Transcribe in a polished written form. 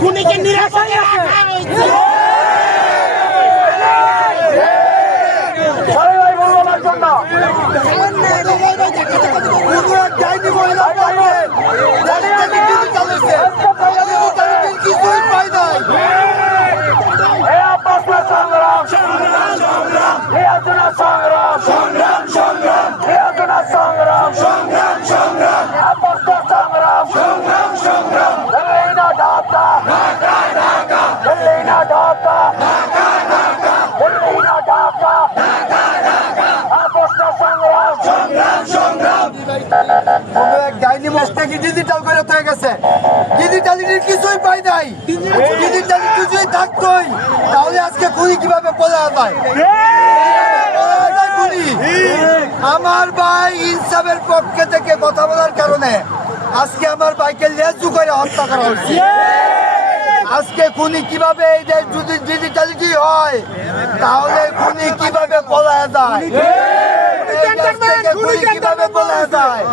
খুনিকে নিরাপদে রাখা হয়েছে। ডিজিটাল করে হয়ে গেছে, ডিজিটালিটির কিছুই পাই নাই, ডিজিটালি কিছুই থাকতোই তাহলে আজকে খুনি কিভাবে বলা যায়? আমার ভাই ইনসাফের পক্ষে থেকে কথা বলার কারণে আজকে আমার ভাইকে লেজু করে হত্যা করা হয়েছে। আজকে খুনি কিভাবে এই দেশ যদি ডিজিটালিটি হয় তাহলে খুনি কিভাবে বলা যায়? খুনি কিভাবে বলা যায়?